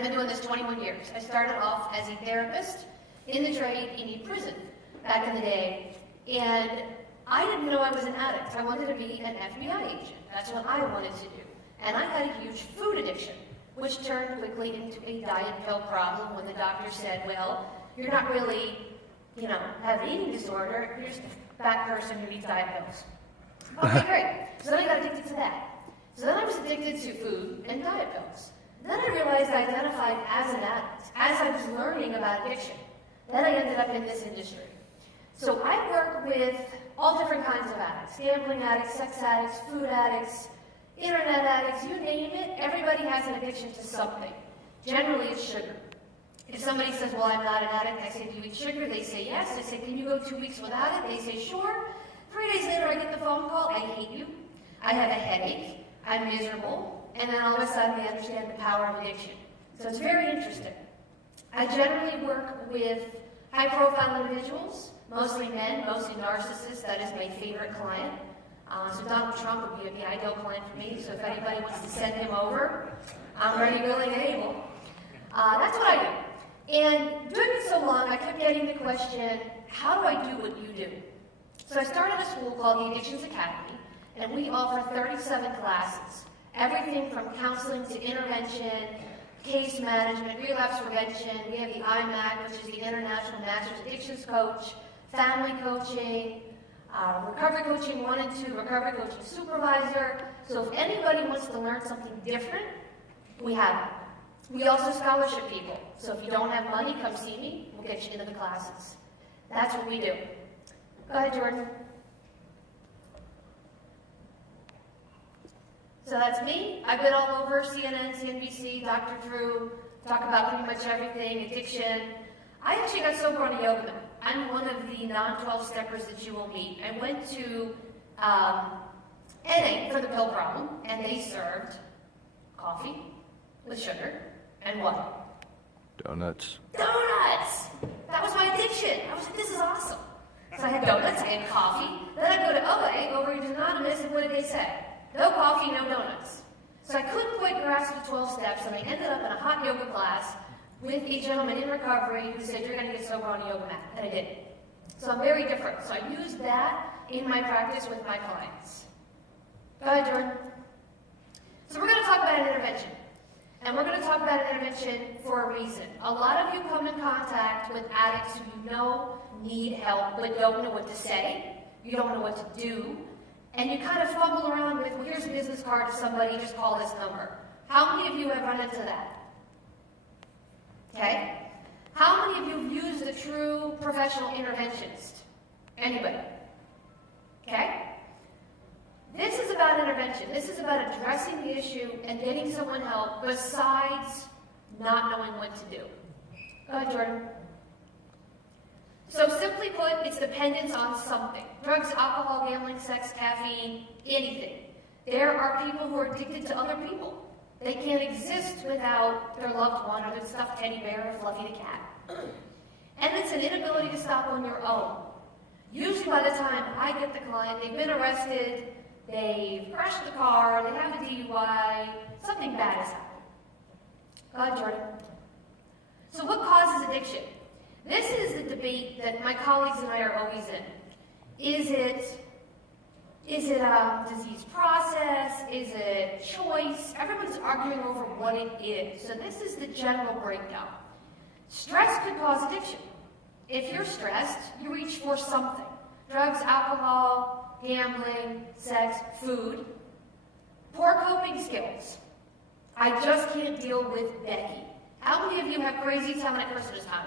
I've been doing this 21 years. I started off as a therapist in the trade in a prison back in the day, and I didn't know I was an addict. I wanted to be an FBI agent. That's what I wanted to do. And I had a huge food addiction, which turned quickly into a diet pill problem when the doctor said, well, you're not really, have an eating disorder. You're just a fat person who eats diet pills. Okay, great. So then I got addicted to that. So then I was addicted to food and diet pills. Then I realized I identified as an addict as I was learning about addiction. Then I ended up in this industry. So I work with all different kinds of addicts: gambling addicts, sex addicts, food addicts, internet addicts, you name it. Everybody has an addiction to something. Generally, it's sugar. If somebody says, well, I'm not an addict, I say, do you eat sugar? They say yes. I say, can you go 2 weeks without it? They say, sure. 3 days later, I get the phone call, I hate you. I have a headache. I'm miserable. And then all of a sudden, they understand the power of addiction. So it's very interesting. I generally work with high-profile individuals, mostly men, mostly narcissists. That is my favorite client. So Donald Trump would be the ideal client for me. So if anybody wants to send him over, I'm ready, willing, and able. That's what I do. And doing it so long, I kept getting the question, how do I do what you do? So I started a school called the Addictions Academy, and we offer 37 classes. Everything from counseling to intervention, case management, relapse prevention. We have the IMAC, which is the International Master's Addictions Coach, family coaching, recovery coaching 1 and 2, recovery coaching supervisor. So if anybody wants to learn something different, we have it. We also scholarship people. So if you don't have money, come see me. We'll get you into the classes. That's what we do. Go ahead, Jordan. So that's me. I've been all over CNN, CNBC, Dr. Drew, talk about pretty much everything, addiction. I actually got sober on a yoga mat. I'm one of the non-12 steppers that you will meet. I went to NA for the pill problem, and they served coffee with sugar and what? Donuts. Donuts! That was my addiction. I was like, this is awesome. So I had donuts, I had coffee. Then I go to OA, Overeaters Anonymous, and what did they say? No coffee, no donuts. So I couldn't quite grasp the 12 steps, and I ended up in a hot yoga class with a gentleman in recovery who said, you're going to get sober on a yoga mat. And I did. So I'm very different. So I use that in my practice with my clients. Go ahead, Jordan. So we're going to talk about an intervention. And we're going to talk about an intervention for a reason. A lot of you come in contact with addicts who you know need help but don't know what to say. You don't know what to do. And you kind of fumble around with, well, here's a business card to somebody, just call this number. How many of you have run into that? Okay? How many of you have used a true professional interventionist? Anybody? Okay? This is about intervention. This is about addressing the issue and getting someone help besides not knowing what to do. Go ahead, Jordan. So simply put, it's dependence on something. Drugs, alcohol, gambling, sex, caffeine, anything. There are people who are addicted to other people. They can't exist without their loved one or their stuffed teddy bear or Fluffy the cat. And it's an inability to stop on your own. Usually by the time I get the client, they've been arrested, they've crashed the car, they have a DUI, something bad has happened. Go ahead, Jordan. So what causes addiction? This is the debate that my colleagues and I are always in. Is it a disease process? Is it choice? Everyone's arguing over what it is. So this is the general breakdown. Stress could cause addiction. If you're stressed, you reach for something. Drugs, alcohol, gambling, sex, food. Poor coping skills. I just can't deal with Becky. How many of you have crazy town at Christmas time?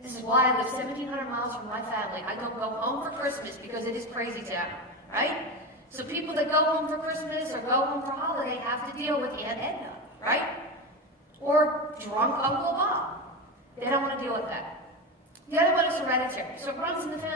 This is why I live 1,700 miles from my family. I don't go home for Christmas because it is crazy town, right? So people that go home for Christmas or go home for holiday have to deal with Aunt Edna, right? Or drunk Uncle Bob. They don't want to deal with that. The other one is hereditary. So it runs in the family.